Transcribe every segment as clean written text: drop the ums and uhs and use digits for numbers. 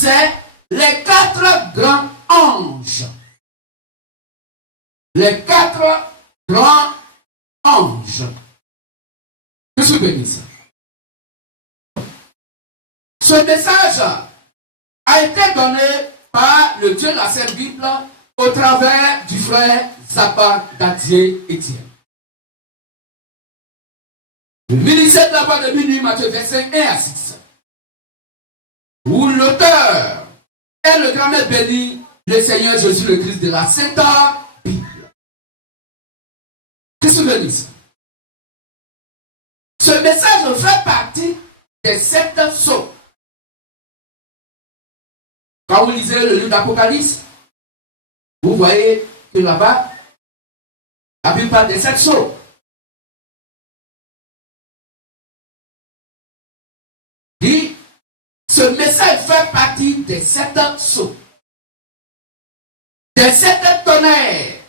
c'est les 4 grands anges. Les 4 grands anges. Que je bénisse. Ce message a été donné par le Dieu de la Sainte Bible au travers du frère Zappa Dadier Etienne. Le ministère de la voix de minuit, Matthieu verset 1 à 6. Où l'auteur est le grand maître béni, le Seigneur Jésus le Christ de la Sainte Bible. Qu'est-ce que bénisse? Ce message fait partie des 7 sceaux. Quand vous lisez le livre d'Apocalypse, vous voyez que là-bas, la Bible parle des 7 sceaux. Dit, ce message fait partie des 7 sceaux, des 7 tonnerres,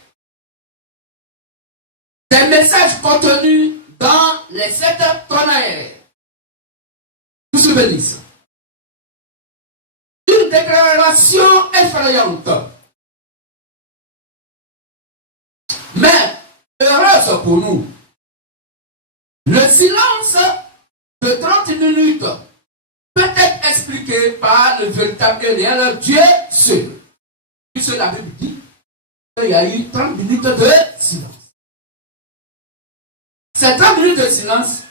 des messages contenus dans les 7 tonnerres. Vous vous souvenez ça? Une déclaration effrayante. Mais, heureuse pour nous, le silence de 30 minutes peut être expliqué par le véritable et réel Dieu seul. Puisque la Bible dit qu'il y a eu 30 minutes de silence. Ces 30 minutes de silence,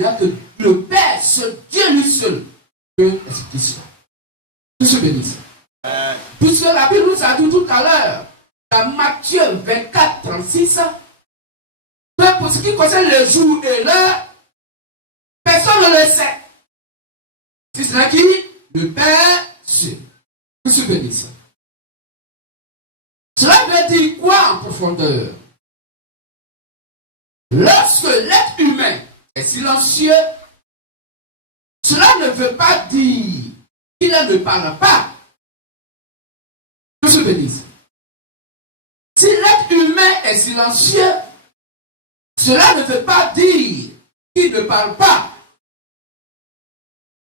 il n'y a que le Père, ce Dieu lui seul, peut expliquer cela. Que se bénisse. Puisque la Bible nous a dit tout à l'heure, dans Matthieu 24, 36, que pour ce qui concerne le jour et l'heure, personne ne le sait. Si ce n'est qui? Le Père seul. Que se bénisse. Cela veut dire quoi en profondeur? Lorsque l'être humain est silencieux, cela ne veut pas dire qu'il ne parle pas. Que se bénisse. Si l'être humain est silencieux, cela ne veut pas dire qu'il ne parle pas.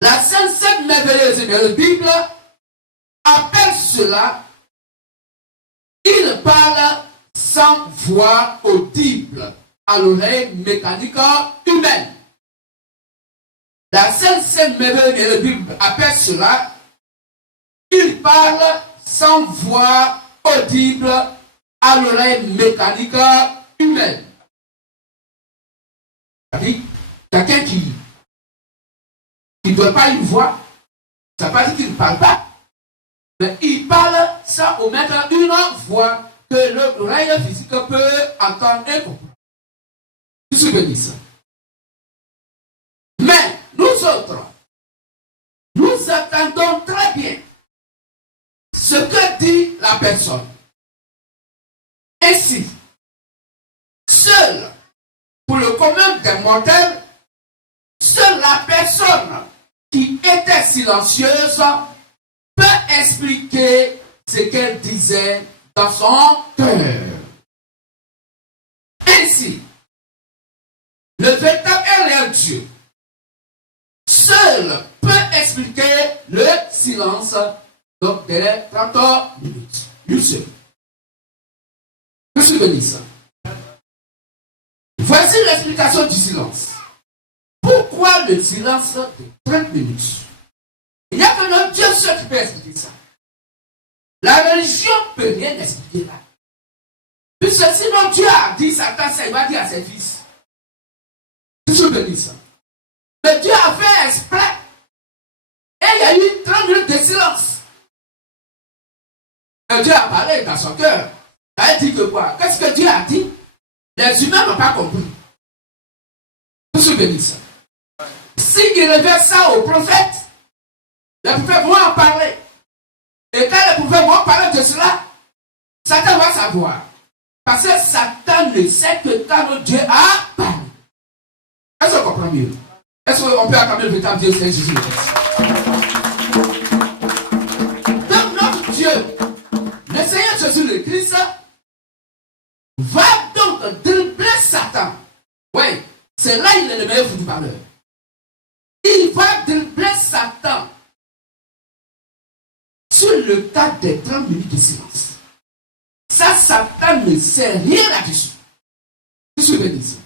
La Sainte merveilleuse et merveilleuse Bible appelle cela il parle sans voix audible à l'oreille mécanique humaine. La Sainte merveilleuse Bible appelle cela il parle sans voix audible à l'oreille mécanique humaine. C'est-à-dire, quelqu'un qui ne doit pas une voix, ça ne veut pas dire qu'il ne parle pas. Mais il parle sans omettre une voix que l'oreille physique peut entendre et comprendre. Je suis béni ça. Mais nous autres, nous attendons très bien ce que dit la personne. Ainsi, seul, pour le commun des mortels, seule la personne qui était silencieuse peut expliquer ce qu'elle disait dans son cœur. Ainsi, le véritable et réel Dieu seul peut expliquer le silence donc des 30 minutes. Lui seul. Je suis béni ça. Voici l'explication du silence. Pourquoi le silence de 30 minutes? Il n'y a que notre Dieu seul qui peut expliquer ça. La religion ne peut rien expliquer là. Puisque sinon Dieu a dit, Satan, ça, il va dire à ses fils. Je suis béni ça. Mais Dieu a fait exprès. Et il y a eu 30 minutes de silence. Et Dieu a parlé dans son cœur. Il a dit que quoi? Qu'est-ce que Dieu a dit? Les humains n'ont pas compris. Je suis béni ça. S'il révèle ça aux prophètes, les prophètes vont en parler. Et quand les prophètes vont parler de cela, Satan va savoir. Parce que Satan ne sait que quand Dieu a parlé. Est-ce qu'on comprend mieux? Est-ce qu'on peut acclamer le véritable Dieu, c'est Jésus? Donc notre Dieu, le Seigneur Jésus le Christ, va donc dribbler Satan. Oui, c'est là il est le meilleur footballeur. Il va dribbler Satan le cas des 30 minutes de silence. Ça, Satan ne sait rien là-dessus. Qu'est-ce que je veux dire ça?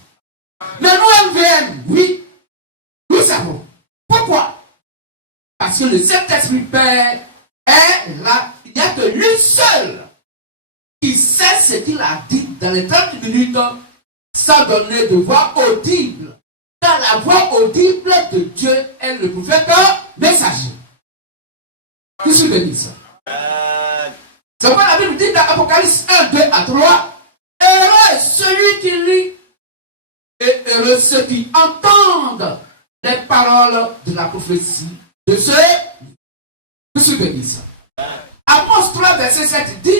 Mais nous, MVM, oui, nous savons. Pourquoi? Parce que le Saint-Esprit Père est là. Il n'y a que lui seul qui sait ce qu'il a dit dans les 30 minutes sans donner de voix audible. Car la voix audible de Dieu est le prophète messager. Qu'est-ce que je veux dire ça? C'est pourquoi la Bible dit dans Apocalypse 1, 2 à 3, heureux celui qui lit et heureux ceux qui entendent les paroles de la prophétie de ce livre. Qu'est-ce que je veux dire ça? Amos 3, verset 7 dit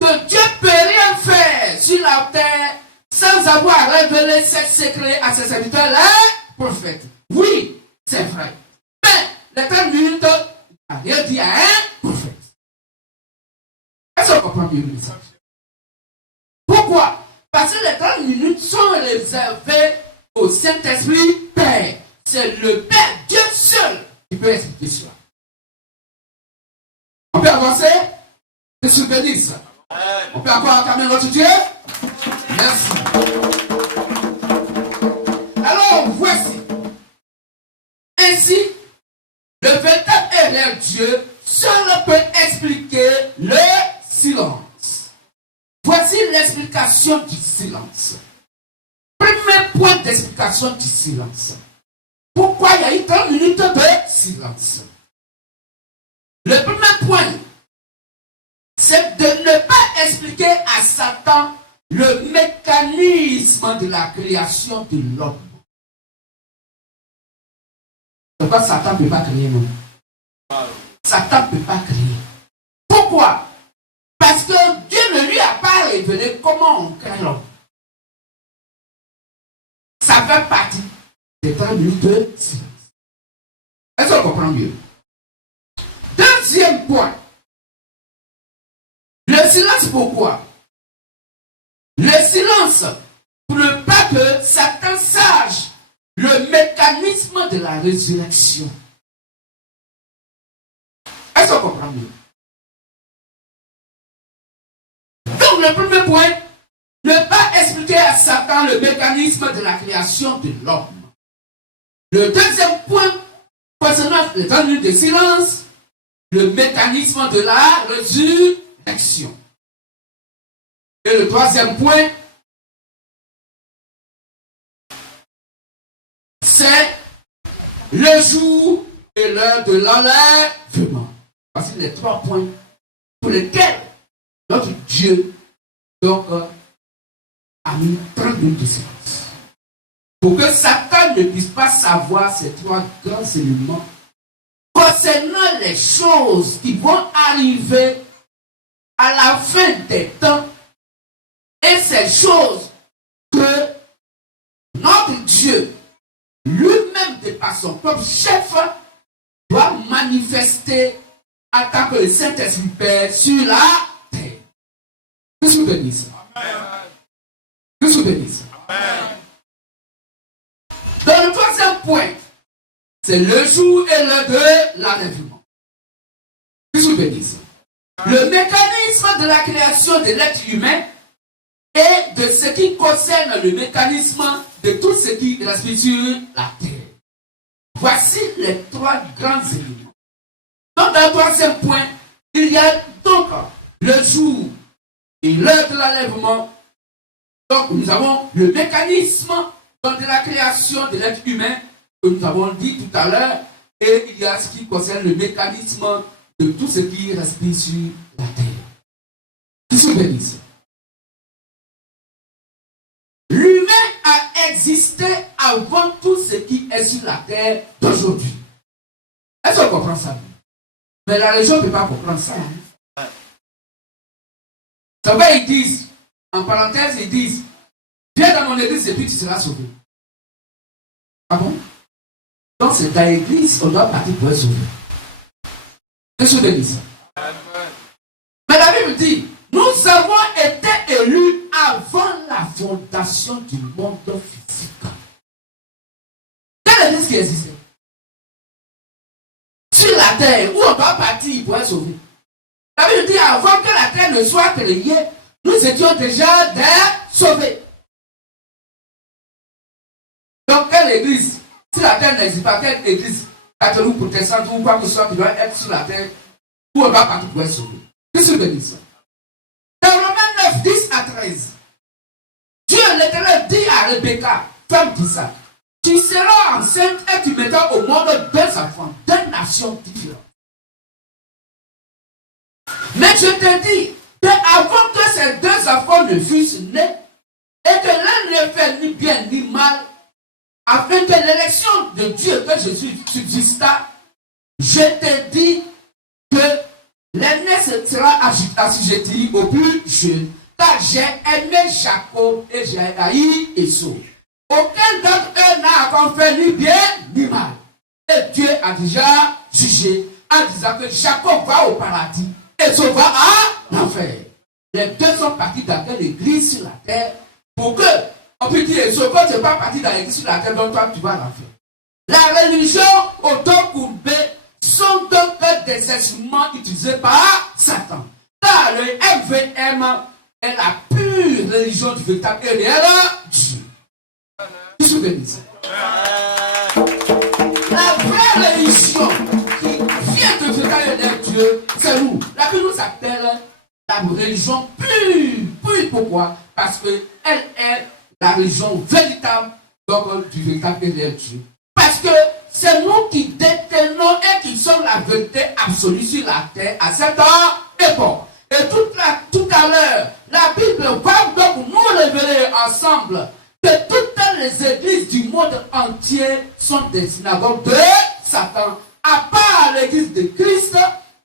que Dieu ne peut rien faire sur la terre sans avoir révélé ses secrets à ses serviteurs, les prophètes. Oui, c'est vrai. Mais les 30 minutes n'a rien dit à un prophète. Est-ce qu'on comprend bien le message? Pourquoi? Parce que les 30 minutes sont réservées au Saint-Esprit Père. C'est le Père, Dieu seul, qui peut expliquer cela. On peut avancer? Qu'est-ce que je veux dire ça? On peut encore acclamer notre Dieu? Merci. Alors, voici. Ainsi, le véritable et réel Dieu seul peut expliquer le silence. Voici l'explication du silence. Premier point d'explication du silence. Pourquoi il y a eu 30 minutes de silence? Le premier point, c'est de ne pas expliquer à Satan le mécanisme de la création de l'homme. Pourquoi Satan ne peut pas créer l'homme? Satan ne peut pas créer. Pourquoi? Parce que Dieu ne lui a pas révélé comment on crée l'homme. Ça fait partie des 30 minutes de silence. Est-ce qu'on comprend mieux? Deuxième point. Le silence, pourquoi? Le silence pour ne pas que Satan sache le mécanisme de la résurrection. Est-ce qu'on comprend mieux? Donc le premier point, ne pas expliquer à Satan le mécanisme de la création de l'homme. Le deuxième point, concernant les 30 minutes de silence, le mécanisme de la résurrection. Et le troisième point, c'est le jour et l'heure de l'enlèvement. Voici les 3 points pour lesquels notre Dieu donc, a mis 30 minutes de silence. Pour que Satan ne puisse pas savoir ces 3 grands éléments concernant les choses qui vont arriver à la fin des temps. Et ces choses que notre Dieu, lui-même de par son propre chef, doit manifester en tant que le Saint-Esprit Père sur la terre. Qu'est-ce que vous dites ça? Qu'est-ce que vous dites ça? Dans le troisième point, c'est le jour et l'heure de l'enlèvement. Qu'est-ce que vous dites ça? Le mécanisme de la création de l'être humain et de ce qui concerne le mécanisme de tout ce qui respire sur la terre. Voici les 3 grands éléments. Donc, dans le troisième point, il y a donc le jour et l'heure de l'enlèvement. Donc, nous avons le mécanisme de la création de l'être humain que nous avons dit tout à l'heure, et il y a ce qui concerne le mécanisme de tout ce qui respire sur la terre. Qu'est-ce que je veux dire ça? L'humain a existé avant tout ce qui est sur la terre d'aujourd'hui. Est-ce qu'on comprend ça? Mais la religion ne peut pas comprendre ça. Ça va, ils disent, en parenthèse, ils disent, viens dans mon église et puis tu seras sauvé. Ah bon? Donc c'est dans l'église qu'on doit partir pour être sauvé. Qu'est-ce que je veux dire ça? Mais la Bible dit, nous avons été élus avant la fondation du monde physique. Quelle église qui existait? Sur la terre, où on doit partir pour être sauvé. La Bible dit, avant que la terre ne soit créée, nous étions déjà des sauvés. Donc, quelle église, si la terre n'existe pas, quelle église catholique, protestante ou quoi que ce soit qui doit être sur la terre, où on va partout pour être sauvé? Qu'est-ce que bénisse ça? Dans Romains 9, 10 à 13, Dieu l'Éternel dit à Rebecca, femme d'Isaac, tu seras enceinte et tu mettras au monde deux enfants, deux nations différentes. Mais je te dis qu'avant que ces deux enfants ne fussent nés, et que l'un ne fait ni bien ni mal, afin que l'élection de Dieu que Jésus subsista, je te dis que l'aîné sera assujetti au plus jeune, car j'ai aimé Jacob et j'ai haï Esau. Aucun d'entre eux n'a encore fait ni bien ni mal. Et Dieu a déjà jugé en disant que Jacob va au paradis et Esau va à l'enfer. Les deux sont partis dans l'église sur la terre pour que, on peut dire, Esau, quand tu n'es pas parti dans l'église sur la terre, donc toi tu vas à l'enfer. La religion au dos courbé sont donc des instruments utilisés par Satan. Car le MVM est la pure religion du véritable et réel Dieu. Tu te souviens de ça? La vraie religion qui vient de véritable et réel Dieu, c'est nous. La Bible nous appelle la religion pure. Pure pourquoi? Parce qu'elle est la religion véritable donc, du véritable et réel Dieu. Parce que c'est nous qui détenons et qui sommes la vérité absolue sur la terre à cette époque. Et tout à l'heure, la Bible va donc nous révéler ensemble que toutes les églises du monde entier sont des synagogues de Satan, à part l'église de Christ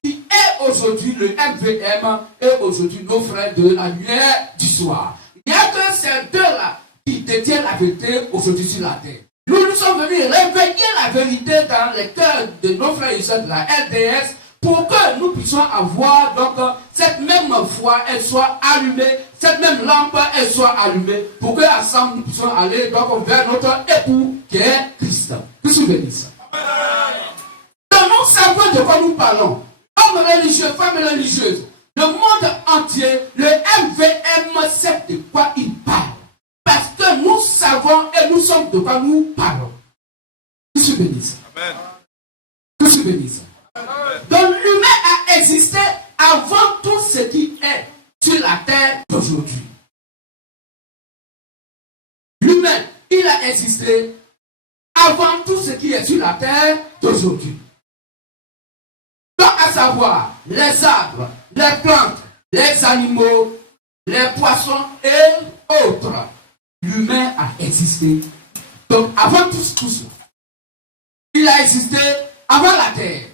qui est aujourd'hui le MVM et aujourd'hui nos frères de la lumière du soir. Il n'y a que ces deux-là qui détiennent la vérité aujourd'hui sur la terre. Nous sommes venus réveiller la vérité dans les cœurs de nos frères et sœurs de la LDS pour que nous puissions avoir donc cette même foi, elle soit allumée, cette même lampe, elle soit allumée, pour que ensemble nous puissions aller donc vers notre époux qui est Christ. Que se bénisse. Donc nous savons de quoi nous parlons. Hommes religieux, femmes religieuses, le monde entier, le MVM sait de quoi il parle. Parce que nous savons et nous sommes de quoi nous parlons. Que se bénisse. Que se bénisse. Donc l'humain a existé avant tout ce qui est sur la terre d'aujourd'hui. L'humain, il a existé avant tout ce qui est sur la terre d'aujourd'hui. Donc à savoir les arbres, les plantes, les animaux, les poissons et autres. L'humain a existé. Donc avant tout ça, il a existé avant la terre.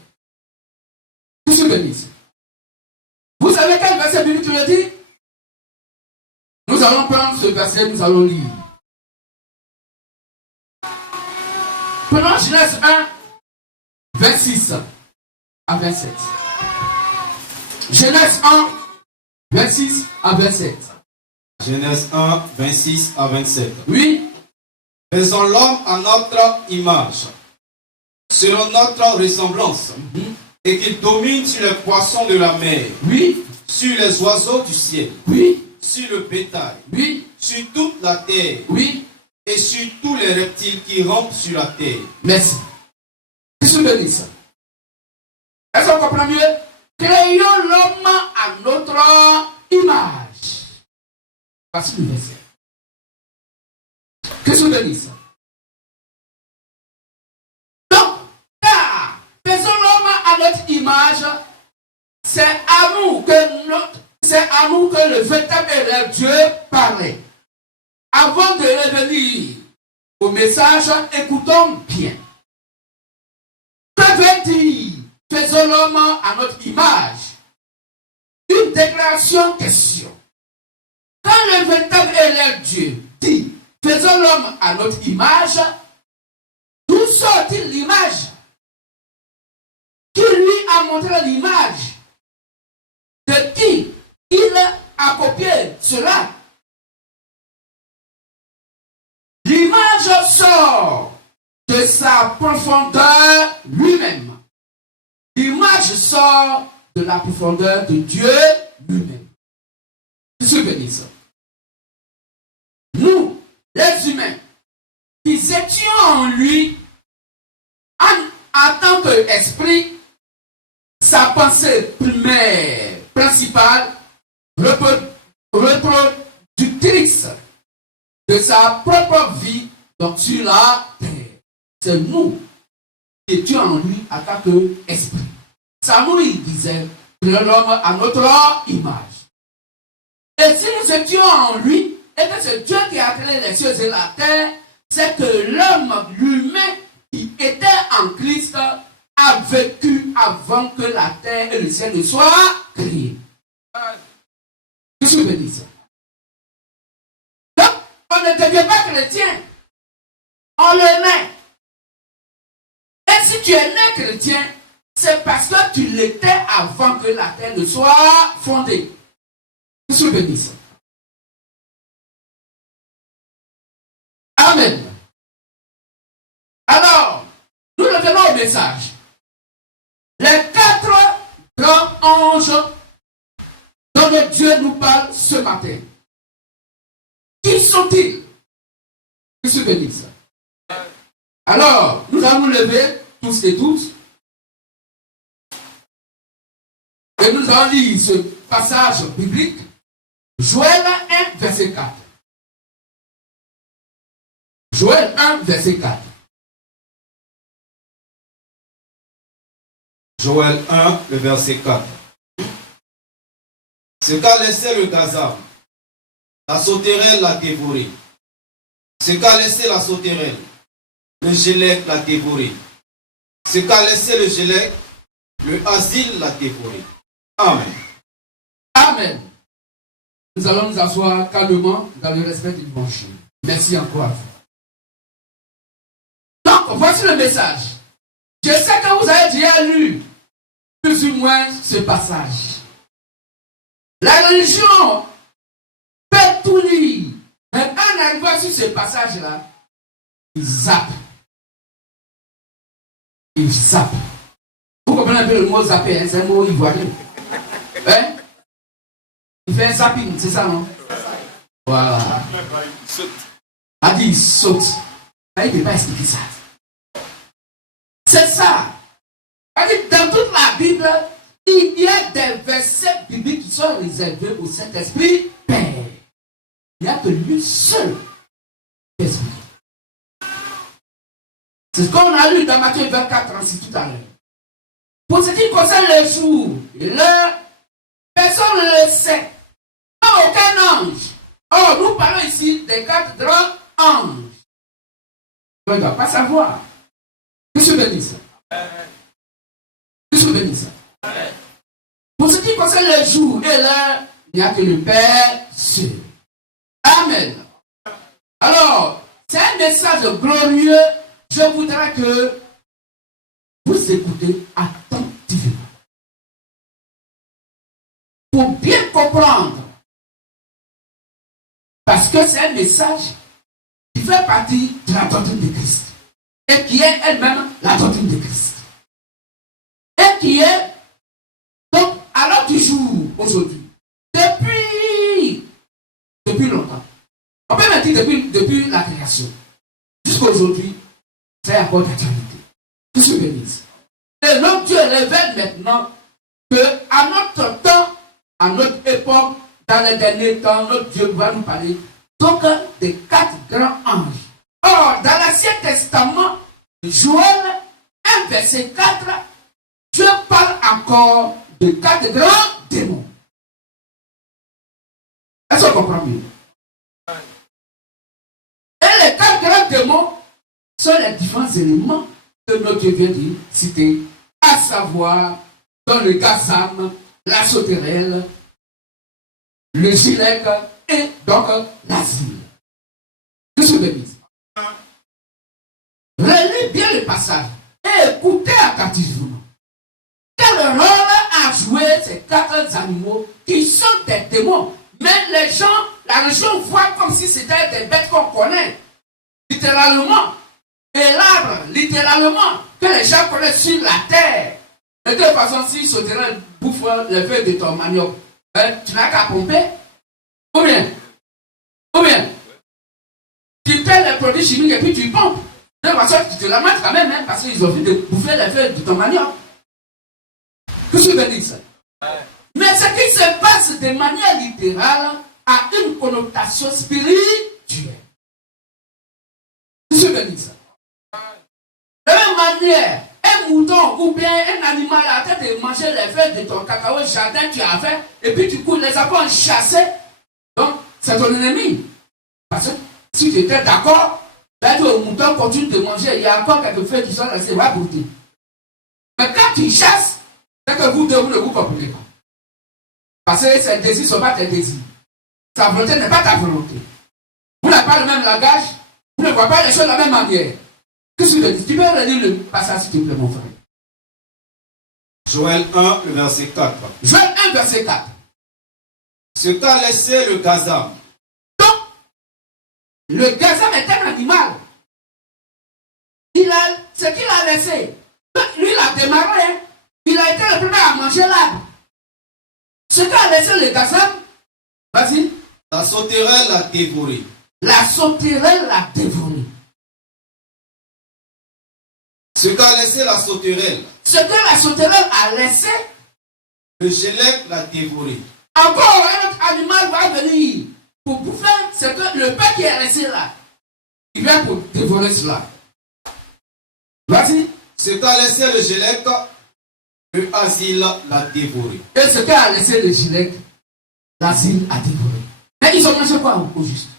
Tout se bénisse. Vous savez quel verset biblique le dit? Nous allons prendre ce verset, nous allons lire. Prenons Genèse 1, 26 à 27. Genèse 1, 26 à 27. Genèse 1, 26 à 27. Oui. Faisons l'homme à notre image, selon notre ressemblance, et qu'il domine sur les poissons de la mer, oui, sur les oiseaux du ciel, oui, sur le bétail, oui, sur toute la terre, oui, et sur tous les reptiles qui rampent sur la terre. Merci. Que se bénisse. Est-ce qu'on comprend mieux? Créons l'homme à notre image. Voici le verset. Que se bénisse. Donc, car faisons l'homme à notre image, c'est à nous que le véritable Dieu parlait. Avant de revenir au message, écoutons bien. Que veut dire faisons l'homme à notre image? Une déclaration question. Quand le véritable Dieu dit faisons l'homme à notre image, d'où sort-il l'image? Qui lui a montré l'image? De qui il a copié cela? L'image sort de sa profondeur lui-même. L'image sort de la profondeur de Dieu lui-même. C'est ce que dit ça. Nous, les humains, qui étions en lui, en tant qu'esprit, sa pensée primaire, principale, reproductrice de sa propre vie, donc sur la terre. C'est nous qui étions en lui en tant qu'esprit. Samuel disait, l'homme à notre image. Et si nous étions en lui, et que c'est Dieu qui a créé les cieux et la terre, c'est que l'homme, l'humain qui était en Christ, a vécu avant que la terre et le ciel ne soient créés. Qu'est-ce que je veux dire ça? Donc, on ne devient pas chrétien. On le naît. Et si tu es né chrétien, c'est parce que tu l'étais avant que la terre ne soit fondée. Qu'est-ce que je veux dire ça? Amen. Alors, nous revenons au message. Les 4 grands anges dont Dieu nous parle ce matin. Qui sont-ils? Qu'est-ce que veut dire ça? Alors, nous allons nous lever, tous et tous, et nous allons lire ce passage biblique, Joël 1, verset 4. Joël 1, verset 4. Joël 1, le verset 4. Ce qu'a laissé le gazam, la sauterelle l'a dévoré. Ce qu'a laissé la sauterelle, le gélec l'a dévoré. Ce qu'a laissé le gélec, le asile l'a dévoré. Amen. Amen. Nous allons nous asseoir calmement dans le respect du dimanche. Merci encore. Donc, voici le message. Je sais que vous avez déjà lu plus ou moins ce passage. La religion peut tout lire. Mais en arrivant sur ce passage-là, il zappe. Il zappe. Vous comprenez un peu le mot zapper, hein? C'est un mot ivoirien. Hein? Il fait un zapping, c'est ça, non? Voilà. A dit il saute. Mais il ne peut pas expliquer ça. C'est ça. Dans toute la Bible, il y a des versets bibliques qui sont réservés au Saint-Esprit Père. Il n'y a que lui seul qui explique. C'est ce qu'on a lu dans Matthieu 24, 36 tout à l'heure. Pour ce qui concerne le jour et l'heure, personne ne le sait. Non, aucun ange. Oh, nous parlons ici des 4 grands anges. On ne doit pas savoir. Qu'est-ce que je veux dire ça? Qu'est-ce que je veux dire ça? Pour ce qui concerne le jour et l'heure, il n'y a que le Père seul. Amen. Alors, c'est un message glorieux. Je voudrais que vous écoutez attentivement. Pour bien comprendre. Parce que c'est un message qui fait partie de la doctrine de Christ. Et qui est elle-même la doctrine de Christ. Et qui est donc à l'heure du jour aujourd'hui. Depuis longtemps. On peut même dire depuis la création. Jusqu'à aujourd'hui, c'est encore d'actualité. Tout ce que je dis. Et notre Dieu révèle maintenant qu'à notre temps, à notre époque, dans les derniers temps, notre Dieu va nous parler donc des 4 grands anges. Or, dans l'Ancien Testament, Joël 1, verset 4, Dieu parle encore de 4 grands démons. Est-ce qu'on comprend mieux? Et les 4 grands démons sont les différents éléments que notre Dieu vient de citer, à savoir dans le gazam, la sauterelle, le gilec et donc l'asile. Qu'est-ce que je veux dire? Relis bien le passage et écoutez attentivement. Quel rôle a joué ces 4 animaux qui sont des démons? Mais les gens, la religion voit comme si c'était des bêtes qu'on connaît, littéralement. Et l'arbre, littéralement, que les gens connaissent sur la terre. De toute façon, si sauterelle bouffe les feuilles de ton manioc, tu n'as qu'à pomper. Ou bien, tu paies les produits chimiques et puis tu pompes. De toute façon, tu te la manges quand même, hein, parce qu'ils ont vu de bouffer les feuilles de ton manioc. Qu'est-ce que je veux dire ça? Mais ce qui se passe de manière littérale a une connotation spirituelle. Qu'est-ce que je veux dire ça? De la même manière, un mouton ou bien un animal a tête de manger les feuilles de ton cacahuète jardin tu as fait, et puis tu cours, les apports chassés. Donc, c'est ton ennemi. Parce que si tu étais d'accord, tu as dit au mouton continue de manger, il y a encore quelques feuilles qui sont restées, va goûter. Mais quand tu chasses, c'est que vous deux, vous ne vous comprenez pas. Parce que ces désirs ne sont pas tes désirs. Ta volonté n'est pas ta volonté. Vous n'avez pas le même langage, vous ne voyez pas les choses de la même manière. Qu'est-ce que tu dis? Tu peux relire le passage s'il te plaît, mon frère. Joël 1, le verset 4. Joël 1, verset 4. Ce qu'a laissé le gazam. Donc, le gazam est un animal. Ce qu'il a laissé, lui il a démarré, hein. Il a été le premier à manger l'arbre. Ce qu'a laissé le gazam, vas-y. La sauterelle l'a dévoré. La sauterelle l'a dévoré. Ce qu'a laissé la sauterelle. Ce que la sauterelle a laissé, le gélec l'a dévoré. Encore un autre animal va venir pour bouffer ce que le pain qui est resté là. Il vient pour dévorer cela. Vas-y. Ce qu'a laissé le gélec, le asile l'a dévoré. Et ce qu'a laissé le gélec, l'asile a dévoré. Mais ils ont mangé quoi au juste?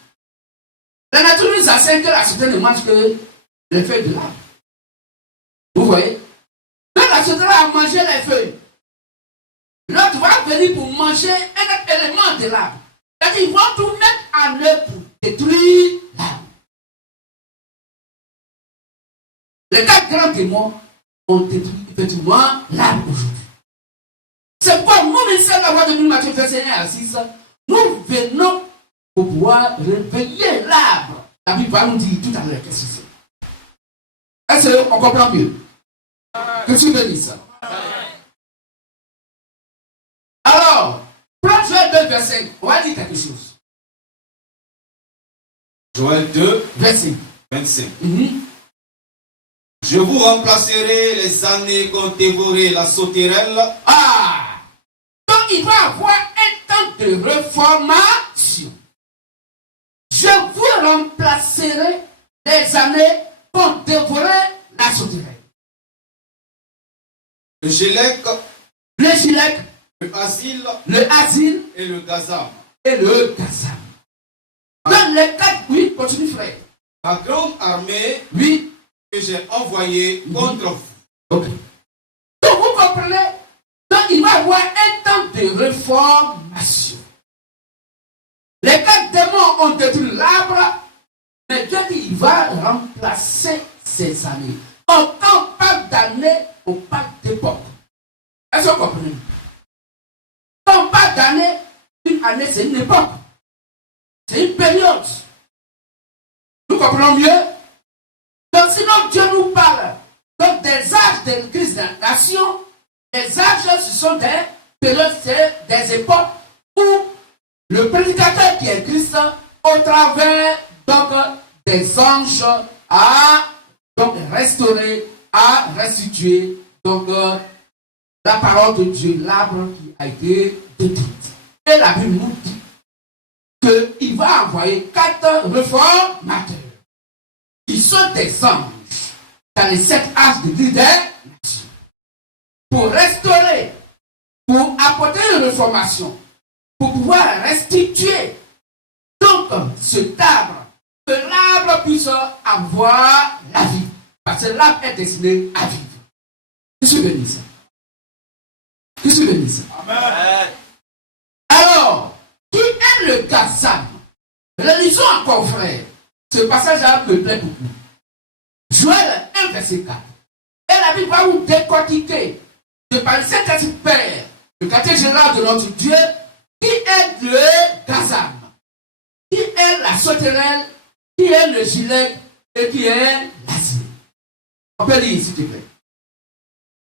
La nature nous enseigne que la sauterelle ne mange que les feuilles de l'arbre. Vous voyez? Quand la sauterelle a mangé les feuilles, l'autre va venir pour manger un autre élément de l'arbre. C'est-à-dire qu'ils vont tout mettre en œuvre pour détruire l'arbre. Les 4 grands démons ont détruit effectivement l'arbre aujourd'hui. C'est pourquoi nous, ministères de la voix de nous, Matthieu verset 1 à 6, nous venons pour pouvoir réveiller l'arbre. La Bible va nous dire tout à l'heure qu'est-ce que c'est. Est-ce qu'on comprend mieux? Que tu veux dire ça? Alors, prends Joël 2, verset 5. On va dire quelque chose. Joël 2, verset 25. Je vous remplacerai les années qu'ont dévoré la sauterelle. Ah! Donc il va y avoir un temps de reformation. Je vous remplacerai les années qu'ont dévoré la sauterelle. Le gélec, le asile et le gazam. Dans les 4, oui, continue frère. La grande armée, oui, que j'ai envoyée contre vous. Ok. Donc vous comprenez? Donc il va y avoir un temps de reformation. Les 4 démons ont détruit l'arbre, mais Dieu dit il va remplacer ces années. On parle d'années, on parle d'époque. Est-ce que vous comprenez? Quand on parle d'année, une année c'est une époque. C'est une période. Nous comprenons mieux? Donc sinon Dieu nous parle donc des âges de crise de nation. Les âges ce sont des périodes, c'est des époques où le prédicateur qui est Christ au travers donc des anges a donc restauré, a restitué donc la parole de Dieu, l'arbre qui a été détruite. Et la Bible nous dit qu'il va envoyer 4 réformateurs. Ils sont des anges dans les 7 âges de vie des nations. Pour restaurer, pour apporter une réformation, pour pouvoir restituer donc cet arbre, que l'arbre puisse avoir la vie. Parce que l'arbre est destiné à vivre. Qu'est-ce que veut dire ça? Qu'est-ce que veut dire ça? Amen. Alors, qui est le gazam? Relisons encore, frère. Ce passage-là me plaît beaucoup. Joël 1, verset 4. Et la Bible va vous décortiquer de par le Saint-Esprit, le quartier général de notre Dieu, qui est le gazam, qui est la sauterelle, qui est le gilet et qui est l'asile. On peut lire, s'il te plaît.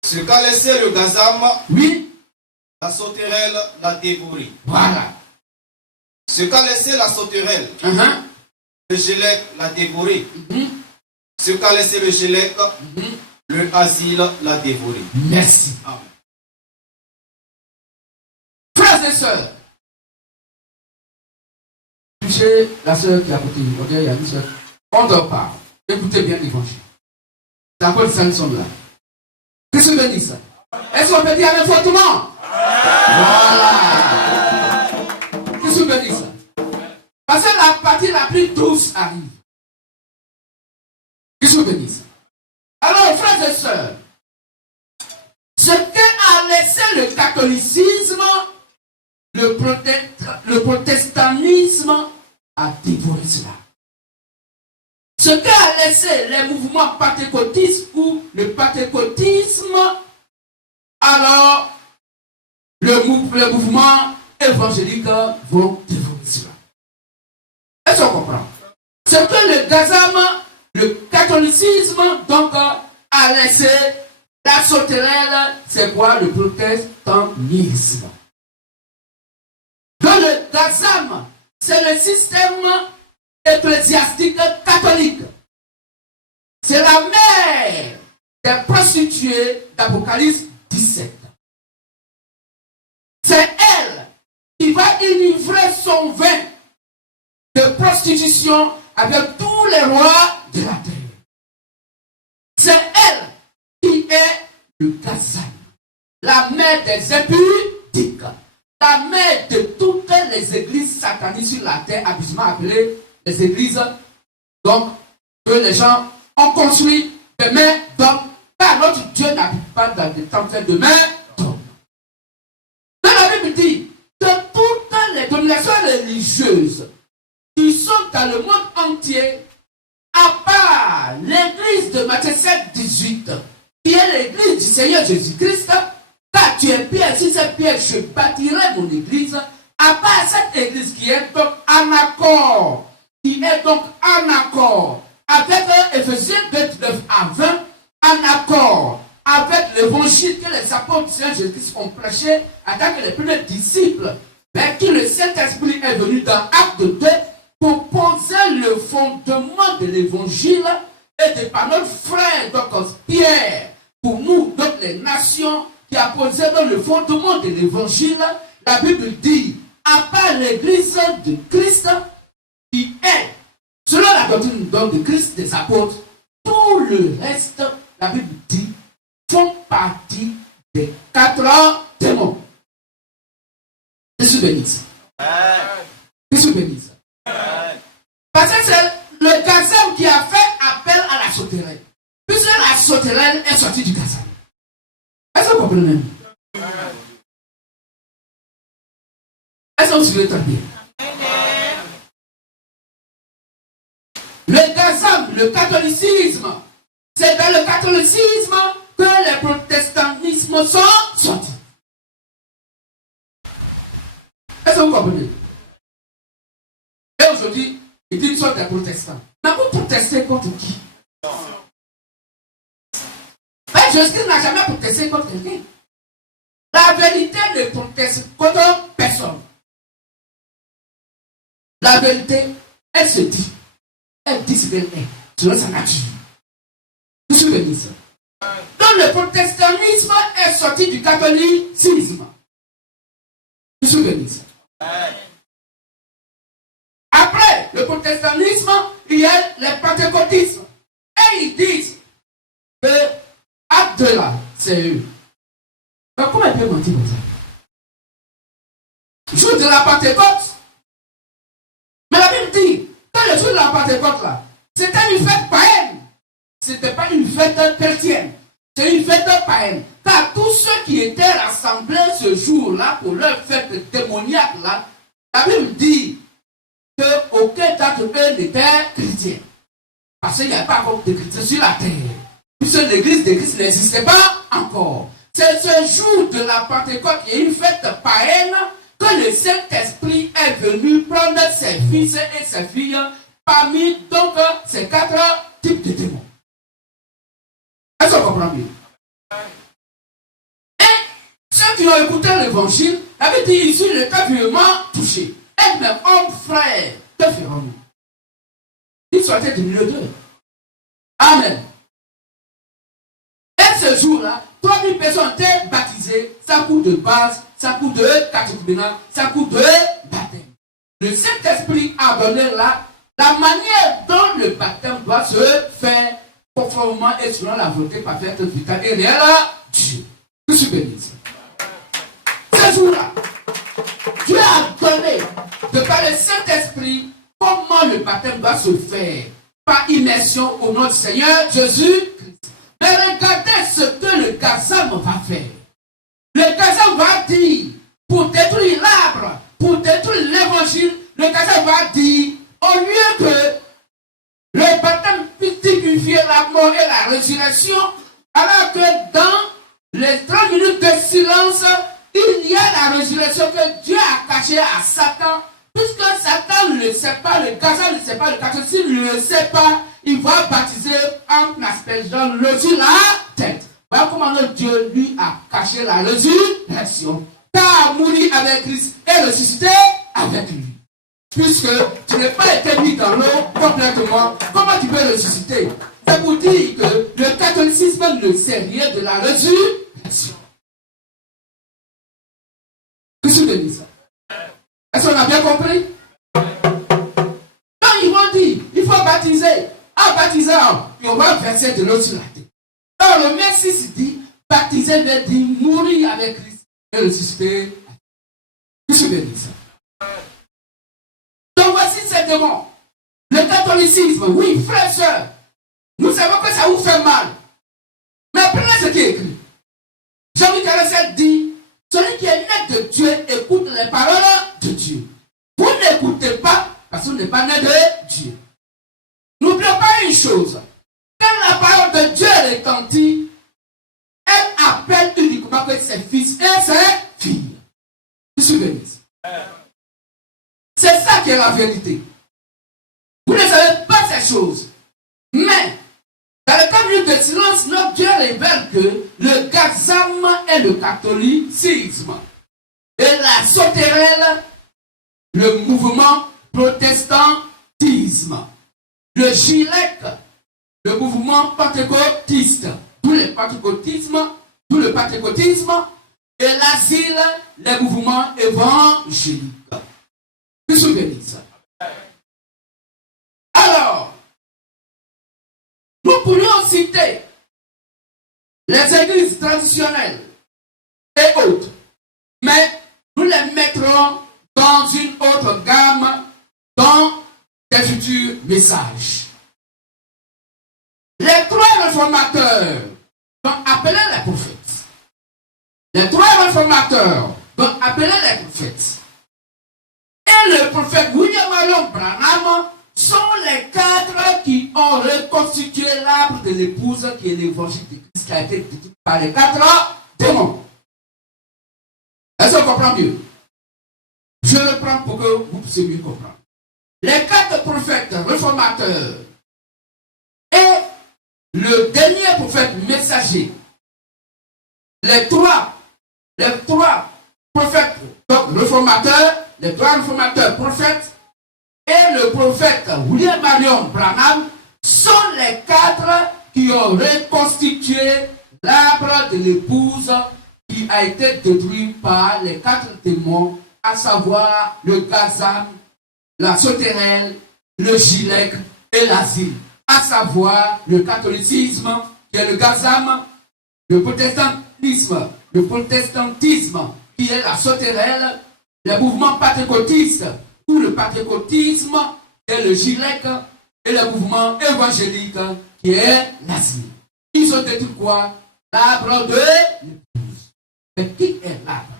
Ce qu'a laissé le gazam, oui, la sauterelle l'a dévoré. Voilà. Ce qu'a laissé la sauterelle, le gélec l'a dévoré. Ce qu'a laissé le gélec, le asile l'a dévoré. Merci. Amen. Frères et sœurs, touchez la sœur qui a côté. Il y a une sœur. On ne dort pas. Écoutez bien l'évangile. C'est à quoi ils sont là. Qu'est-ce que veut dire ça? Est-ce qu'on peut dire avec fortement? Voilà. Qu'est-ce que veut dire ça? Parce que la partie la plus douce arrive. Qu'est-ce que veut dire ça? Alors, frères et sœurs, ce qu'a laissé le catholicisme, le protestantisme a dévoré cela. Ce qu'a laissé les mouvements pentecôtistes ou le pentecôtisme, alors le mouvement évangélique vont dévorer cela. Est-ce qu'on comprend? Ce que le gazam, le catholicisme, donc, a laissé la sauterelle, c'est quoi? Le protestantisme. Donc le gazam, c'est le système ecclésiastique catholique. C'est la mère des prostituées d'Apocalypse 17. C'est elle qui va délivrer son vin de prostitution avec tous les rois de la terre. C'est elle qui est le gazam, la mère des impudiques, la mère de toutes les églises sataniques sur la terre, habituellement appelées les églises, donc, que les gens ont construit de mains d'hommes, car notre Dieu n'habite pas dans des temples de mains d'hommes. Mais la Bible dit que toutes les dominations religieuses qui sont dans le monde entier, à part l'église de Matthieu 7, 18, qui est l'église du Seigneur Jésus-Christ, car tu es Pierre, si c'est Pierre, je bâtirai mon église, à part cette église qui est donc en accord, avec Éphésiens 29 à 20, en accord avec l'évangile que les apôtres du Seigneur Jésus-Christ ont prêché, en tant que les premiers disciples, vers qui le Saint-Esprit est venu dans Acte 2 pour poser le fondement de l'évangile et de par notre frère, donc Pierre, pour nous, donc les nations, qui a posé dans le fondement de l'évangile. La Bible dit, à part l'église de Christ, qui est, selon la doctrine de Christ, des apôtres, tout le reste, la Bible dit, font partie des 4 démons. Jésus bénisse. Jésus bénisse. Parce que c'est le gazam qui a fait appel à la sauterelle. Puisque la sauterelle est sortie du gazam. Est-ce que vous comprenez? Est-ce que vous suivez très bien? Le gazam, le catholicisme, c'est dans le catholicisme que les protestantismes sont sortis. Est-ce que vous comprenez? Et aujourd'hui, ils disent qu'ils sont des protestants. Mais vous protestez contre qui? Mais Jésus n'a jamais protesté contre quelqu'un. La vérité ne proteste contre personne. La vérité, elle se dit. Elle dit ce qu'elle est, selon sa nature. Vous suivez ça? Donc le protestantisme est sorti du catholicisme. Vous suivez ça? Après le protestantisme, il y a les pentecôtistes. Et ils disent que acte 2 là, c'est eux. Mais comment ils peuvent mentir comme ça? Jour de la Pentecôte. Mais la Bible dit que le jour de la Pentecôte là, c'était une fête païenne. Ce n'était pas une fête chrétienne. C'est une fête païenne. Car tous ceux qui étaient rassemblés ce jour-là pour leur fête démoniaque là, la Bible dit qu'aucun d'entre eux n'était chrétien. Parce qu'il n'y avait pas encore de chrétiens sur la terre. Puisque l'église de Christ n'existait pas encore. C'est ce jour de la Pentecôte, il y a une fête païenne, que le Saint-Esprit est venu prendre ses fils et ses filles parmi donc ces 4 types de démons. Est-ce qu'on comprend bien? Et ceux qui ont écouté l'évangile, avait dit ici, le cas violemment touché. Elle-même, homme, frère, que ferons-nous? Il sortait du milieu d'eux. Amen. Et ce jour-là, 3000 personnes étaient baptisées, sans coup de base, sans coup de catéchuménat, sans coup de baptême. Le Saint-Esprit a donné la manière dont le baptême doit se faire conformément et selon la volonté parfaite du temps et réel Dieu. Que je bénisse. Ce jour-là, Dieu a donné de par le Saint-Esprit comment le baptême doit se faire par immersion au nom du Seigneur Jésus-Christ. Mais regardez ce que le Gazam va faire. Le Gazam va dire, pour détruire l'arbre, pour détruire l'évangile, le Gazam va dire, au lieu que le baptême puisse dignifier la mort et la résurrection, alors que dans les 30 minutes de silence, il y a la résurrection que Dieu a cachée à Satan. Puisque Satan ne le sait pas, le Gazam ne le sait pas, le catholique ne le sait pas, il va baptiser en aspergeant le sur la tête. Voilà comment notre Dieu lui a caché la résurrection. Car mourir avec Christ et ressusciter avec lui. Puisque tu n'es pas été mis dans l'eau complètement, comment tu peux ressusciter? C'est pour dire que le catholicisme ne sait rien de la résurrection. Qu'est-ce que tu dis ça? Est-ce qu'on a bien compris? Quand ils vont dire, il faut baptiser. En baptisant, on va verser de l'eau sur la tête. Alors le Messie dit, baptiser veut dire mourir avec Christ et ressusciter. Qu'est-ce que tu dis ça? Donc voici simplement le catholicisme. Oui, frères et sœurs, nous savons que ça vous fait mal. Mais prenez ce qui est écrit. Jean 47 dit, celui qui est né de Dieu écoute les paroles de Dieu. Vous n'écoutez pas parce que vous n'êtes pas né de Dieu. N'oublions pas une chose. Quand la parole de Dieu retentit, elle appelle uniquement que ses fils et ses filles. Vous suivez? C'est ça qui est la vérité. Vous ne savez pas ces choses. Mais, dans le cadre de silence, notre Dieu révèle que le Gazam est le catholicisme. Et la sauterelle, le mouvement protestantisme. Le Gilec, le mouvement pentecôtiste. Tout le pentecôtisme. Et l'asile, les mouvements évangéliques. Qu'est-ce que vous ça? Alors, nous pourrions citer les églises traditionnelles et autres, mais nous les mettrons dans une autre gamme, dans des futurs messages. Les trois réformateurs vont appeler les prophètes. Les trois réformateurs vont appeler les prophètes. Et le prophète William Marion Branham sont les quatre qui ont reconstitué l'arbre de l'épouse qui est l'évangile de Christ qui a été détruit par les quatre démons. Est-ce qu'on comprend mieux? Je reprends pour que vous puissiez mieux comprendre. Les quatre prophètes réformateurs et le dernier prophète messager, les trois prophètes réformateurs, les trois réformateurs prophètes et le prophète William Marion Branham sont les quatre qui ont reconstitué l'arbre de l'épouse qui a été détruit par les quatre démons, à savoir le Gazam, la sauterelle, le Gilec et l'asile, à savoir le catholicisme qui est le Gazam, le protestantisme qui est la sauterelle, les mouvements pentecôtistes ou le pentecôtisme qui est le Gilec et le mouvement évangélique qui est l'asile. Ils ont détruit quoi? L'arbre de l'épouse. Mais qui est l'arbre?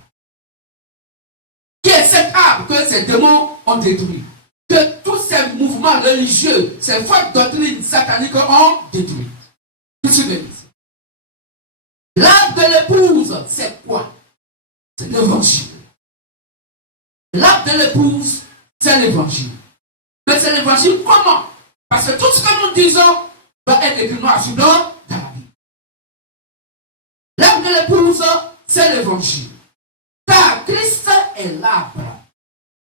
Qui est cet arbre que ces démons ont détruit? Que tous ces mouvements religieux, ces fausses doctrines sataniques ont détruit. L'arbre de l'épouse, c'est quoi? C'est l'évangile. L'arbre de l'épouse, c'est l'évangile. Mais c'est l'évangile comment? Parce que tout ce que nous disons doit être écrit noir sur blanc dans la Bible. L'arbre de l'épouse, c'est l'évangile. est l'arbre.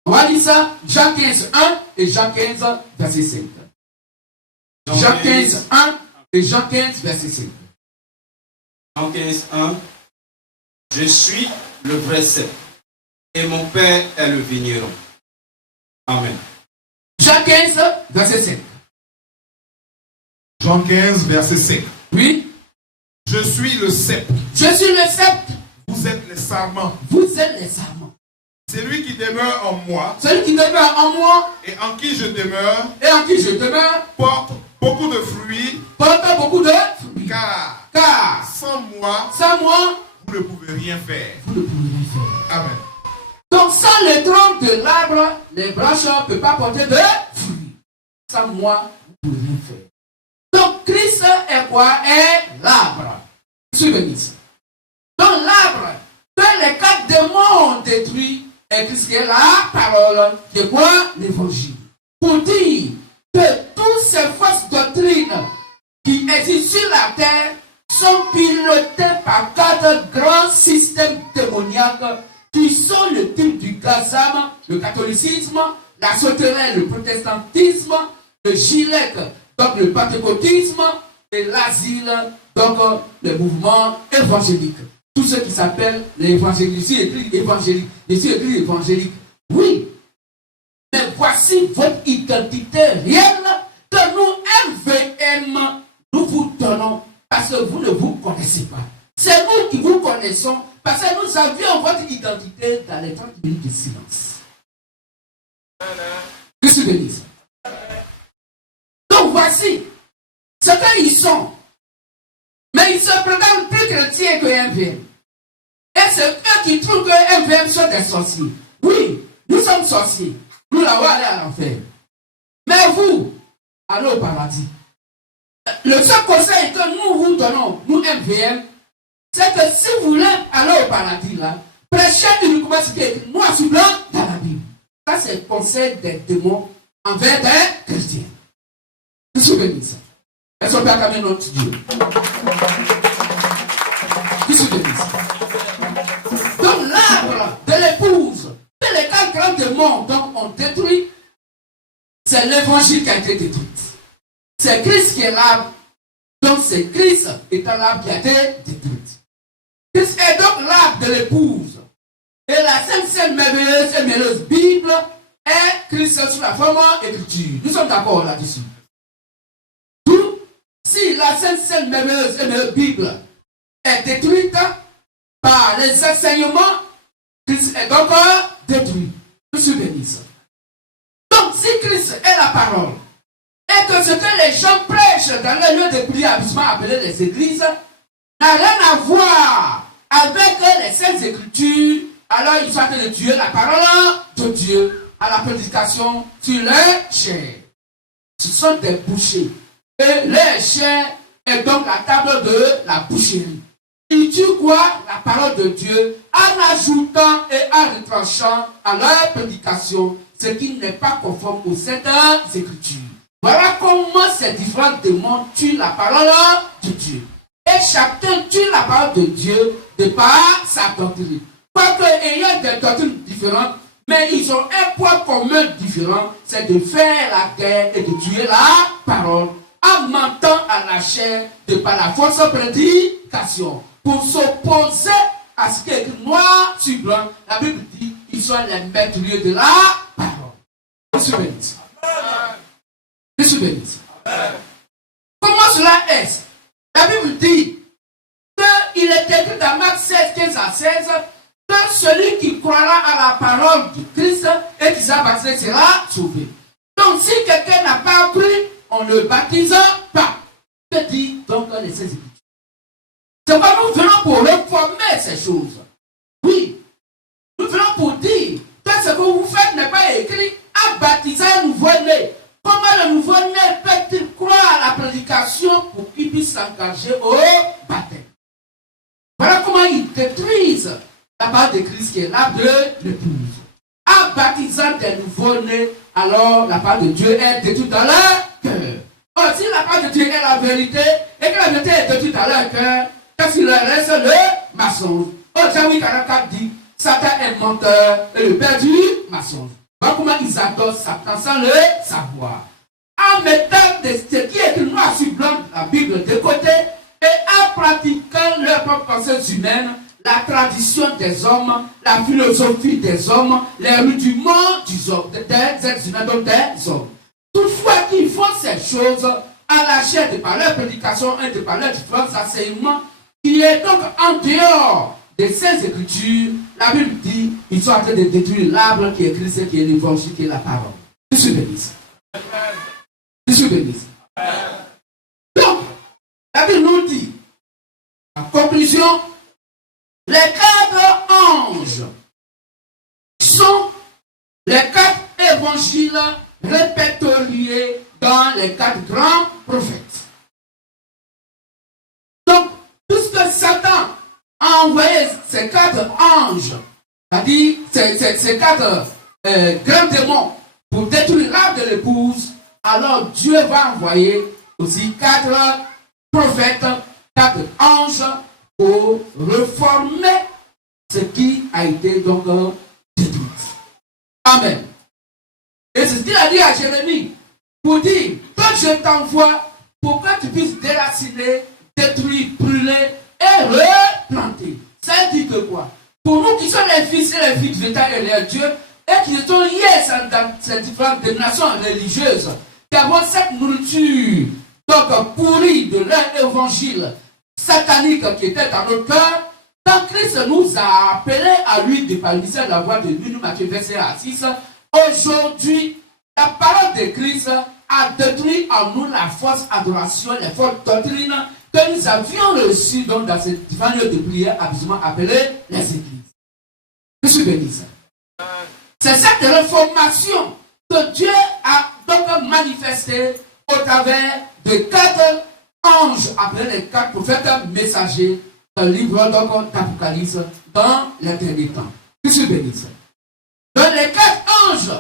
On va dire ça, Jean 15, 1 et Jean 15, verset 5. Jean 15, 1 et Jean 15, verset 5. Jean 15, 1. Je suis le vrai cep, et mon Père est le vigneron. Amen. Jean 15, verset 5. Jean 15, verset 5. Oui. Je suis le cep. Je suis le cep. Vous êtes les sarments. Vous êtes les sarments. Celui qui demeure en moi Celui qui demeure en moi et en qui je demeure et en qui je demeure porte beaucoup de fruits, porte beaucoup de fruits. car sans moi, vous ne pouvez rien faire. Vous ne pouvez rien faire. Amen. Donc sans le tronc de l'arbre, les branches ne peuvent pas porter de fruits. Sans moi, vous ne pouvez rien faire. Donc Christ est quoi? Est l'arbre. Souvenez-vous. Donc l'arbre, que les 4 démons ont détruit, et Christ qui est la parole, qui est quoi? L'évangile. Pour dire que toutes ces fausses doctrines qui existent sur la terre sont pilotées par 4 grands systèmes démoniaques qui sont le type du gazam, le catholicisme, la sauterelle, le protestantisme, le gilec, donc le pentecôtisme, et l'asile, donc le mouvement évangélique. Tout ce qui s'appelle l'évangélique. Ici écrit évangélique. Ici écrit évangélique. Oui. Mais voici votre identité réelle que nous, MVM, nous vous donnons parce que vous ne vous connaissez pas. C'est nous qui vous connaissons parce que nous avions votre identité dans les 30 minutes de silence. Que se bénisse. Donc voici ce qu'ils sont. Mais ils se prétendent plus chrétiens que MVM. Et c'est eux qui trouvent que MVM sont des sorciers. Oui, nous sommes sorciers. Nous l'avons allé à l'enfer. Mais vous, allez au paradis. Le seul conseil que nous vous donnons, nous MVM, c'est que si vous voulez aller au paradis, là, prêchez uniquement ce qui est écrit noir sur blanc dans la Bible. Ça, c'est le conseil des démons envers des chrétiens. Vous vous souvenez de ça? Elles sont pas comme notre Dieu. Qui se dit ça? Donc l'arbre de l'épouse, que les 4 grands démons ont détruit, c'est l'évangile qui a été détruit. C'est Christ qui est l'arbre. Donc c'est Christ étant l'arbre qui a été détruit. Christ est donc l'arbre de l'épouse. Et la Sainte merveilleuse et merveilleuse Bible est Christ sous la forme écriture. Nous sommes d'accord là-dessus. Si la Sainte merveilleuse et merveilleuse Bible est détruite par les enseignements, Christ est donc détruit. Je suis béni. Donc si Christ est la parole, et que ce que les gens prêchent dans les lieux de prière, appelés les églises, n'a rien à voir avec les saintes écritures, alors ils sont en train de tuer la parole de Dieu à la prédication sur les chair. Ce sont des bouchers. Et les chair est donc la table de la boucherie. Ils tuent quoi? La parole de Dieu en ajoutant et en retranchant à leur prédication ce qui n'est pas conforme aux saintes écritures. Voilà comment ces différents démons tuent la parole de Dieu. Et chacun tue la parole de Dieu de par sa doctrine. Quoique ayant des doctrines différentes, mais ils ont un point commun différent, c'est de faire la guerre et de tuer la parole en mentant à la chair de par la fausse prédication. Pour s'opposer à ce qui est noir sur blanc, la Bible dit ils sont les maîtriers de la parole. Monsieur bénisse. Monsieur bénisse. Comment cela est? La Bible dit qu'il est écrit dans Marc 16, 15 à 16 que celui qui croira à la parole du Christ et qui sera baptisé sera sauvé. Donc si quelqu'un n'a pas cru, on ne le baptise pas. Que dit donc les Saintes Écritures? C'est pas nous venons pour réformer ces choses. Oui, nous venons pour dire que ce que vous faites n'est pas écrit à baptiser un nouveau-né. Comment le nouveau-né peut-il croire à la prédication pour qu'il puisse s'engager au baptême? Voilà comment ils détruisent la parole de Christ qui est l'arbre de l'épouse. En baptisant des nouveau-nés, alors la parole de Dieu est détruite dans leur cœur. Or, si la parole de Dieu est la vérité, et que la vérité est détruite dans leur cœur, qu'est-ce qu'il leur reste? Le mensonge. Or, Jean 8, 44 dit, Satan est menteur et le père du mensonge. Voilà comment ils adorent Satan sans le savoir. En mettant ce qui est écrit noir sur blanc de la Bible de côté et en pratiquant leurs propres pensées humaines, la tradition des hommes, la philosophie des hommes, les rudiments des êtres humains, donc des hommes. Toutefois qu'ils font ces choses à la chair de par leur prédication et de par leurs différents enseignements, qui est donc en dehors des Saintes Écritures, la Bible dit qu'ils sont en train de détruire l'arbre qui est Christ, qui est l'évangile, qui est la parole. Je suis béni. Je suis béni. Donc, la Bible nous dit, en conclusion, les 4 anges sont les 4 évangiles répertoriés dans les 4 grands prophètes. Donc, puisque Satan a envoyé ces 4 anges, c'est-à-dire ces 4 grands démons pour détruire l'arbre de l'épouse, alors Dieu va envoyer aussi 4 prophètes, 4 anges pour reformer ce qui a été donc détruit. Amen. Et c'est ce qu'il a dit à Jérémie pour dire, quand je t'envoie pour que tu puisses déraciner, détruire, brûler et replanter. Ça dit que quoi? Pour nous qui sommes les fils et les filles de l'État et les dieux, et qui sont liés dans ces différentes dénominations religieuses, qui avons cette nourriture donc pourrie de leur évangile satanique qui était dans notre cœur, quand Christ nous a appelés à lui de par la voix de lui, nous Matthieu verset 6, aujourd'hui, la parole de Christ a détruit en nous la fausse adoration, les fausses doctrines que nous avions reçues donc dans ces différents lieux de prière absolument appelés les églises. Je suis béni. C'est cette réformation que Dieu a donc manifestée au travers de 4 anges, appelés les 4 prophètes messagers, dans le livre d'Apocalypse, dans les derniers temps. Je suis béni. Donc les 4 anges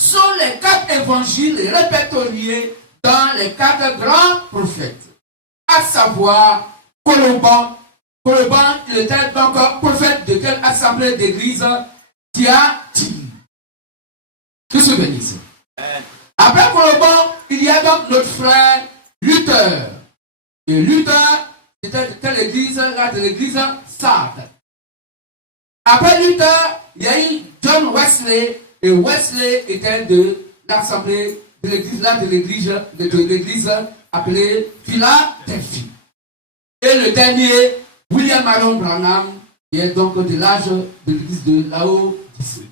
sont les 4 évangiles répertoriés dans les 4 grands prophètes, à savoir Coloban. Coloban, il était donc prophète de quelle assemblée d'église? Thyatire. Je suis béni. Après Coloban, il y a donc notre frère Luther. Et Luther, c'était de quelle église? Là, de l'église Sardes. Après Luther, il y a eu John Wesley. Et Wesley était de l'assemblée de l'église, là, de l'église appelée Philadelphie. Et le dernier, William Marion Branham, qui est donc de l'âge de l'église de Laodicée.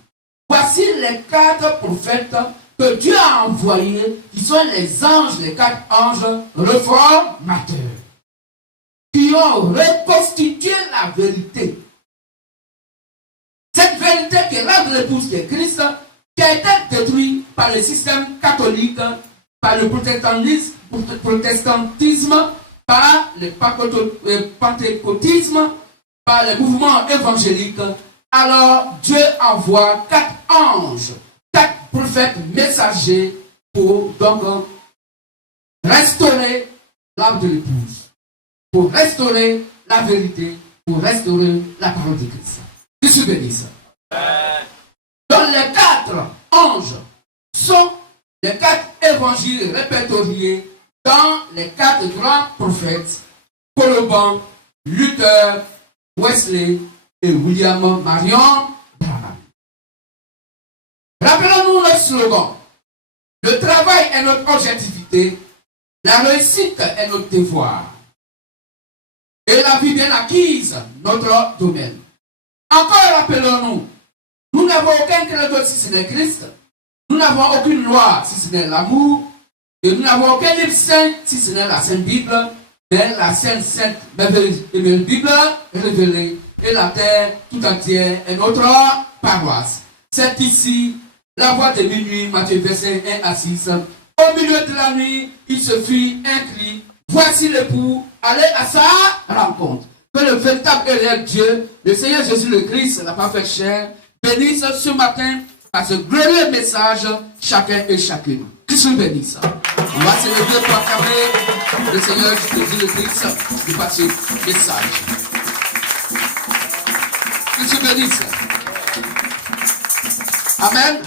Voici les 4 prophètes que Dieu a envoyés, qui sont les anges, les 4 anges réformateurs, qui ont reconstitué la vérité. Cette vérité qui est l'âme de l'épouse, qui est Christ, qui a été détruite par le système catholique, par le protestantisme, par le pentecôtisme, par le mouvement évangélique. Alors Dieu envoie 4 anges, 4 prophètes messagers pour donc restaurer l'âme de l'épouse, pour restaurer la vérité, pour restaurer la parole de Christ. Je suis béni. Donc les 4 anges sont les 4 évangiles répertoriés dans les 4 grands prophètes, Coloban, Luther, Wesley et William Marion Branham. Rappelons-nous le slogan. Le travail est notre objectivité, la réussite est notre devoir, et la vie bien acquise, notre domaine. Encore rappelons-nous, nous n'avons aucun credo si ce n'est Christ, nous n'avons aucune loi si ce n'est l'amour, et nous n'avons aucun livre saint si ce n'est la Sainte Bible, mais la Sainte Bible révélée, et la terre tout entière est notre paroisse. C'est ici la voix de minuit, Matthieu verset 1 à 6. Au milieu de la nuit, il se fit un cri, voici l'époux, allez à sa rencontre. Que le véritable et réel Dieu, le Seigneur Jésus le Christ, la parfaite chair, bénisse ce matin par ce glorieux message chacun et chacune. Que Dieu bénisse. On va se lever pour acclamer le Seigneur Jésus le Christ par ce message. Que Dieu bénisse. Amen.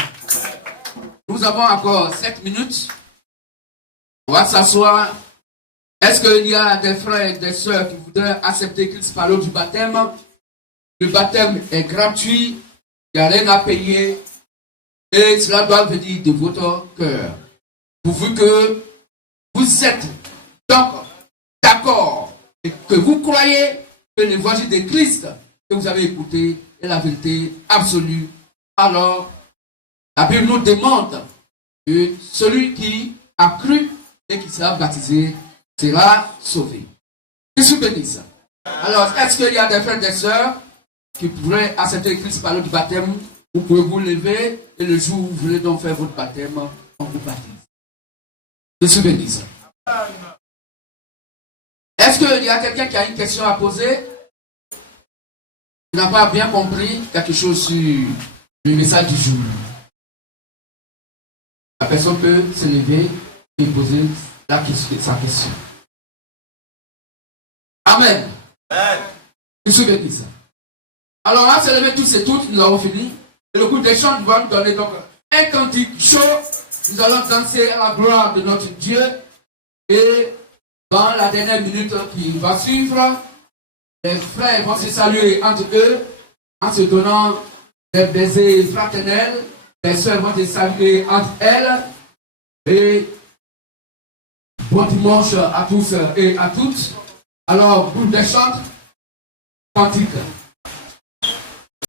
Nous avons encore 7 minutes. On va s'asseoir. Est-ce qu'il y a des frères et des sœurs qui voudraient accepter Christ par l'eau du baptême? Le baptême est gratuit. Il n'y a rien à payer. Et cela doit venir de votre cœur. Pourvu que vous êtes donc d'accord et que vous croyez que l'évangile de Christ que vous avez écouté est la vérité absolue, alors la Bible nous demande que celui qui a cru et qui sera baptisé sera sauvé. Que se bénisse. Alors, est-ce qu'il y a des frères et des sœurs qui pourraient accepter Christ par l'eau du baptême? Vous pouvez vous lever et le jour où vous voulez donc faire votre baptême, on vous baptise. Que se bénisse. Est-ce qu'il y a quelqu'un qui a une question à poser? Qui n'a pas bien compris quelque chose sur le message du jour? La personne peut se lever et poser sa question. Amen. Que se bénisse. Alors, on va se lever tous et toutes, nous avons fini. Et le groupe des chants va nous donner donc un cantique chaud. Nous allons danser à la gloire de notre Dieu. Et dans la dernière minute qui va suivre, les frères vont se saluer entre eux en se donnant des baisers fraternels. Les sœurs vont se saluer entre elles. Et bon dimanche à tous et à toutes. Alors, groupe des chants, cantique.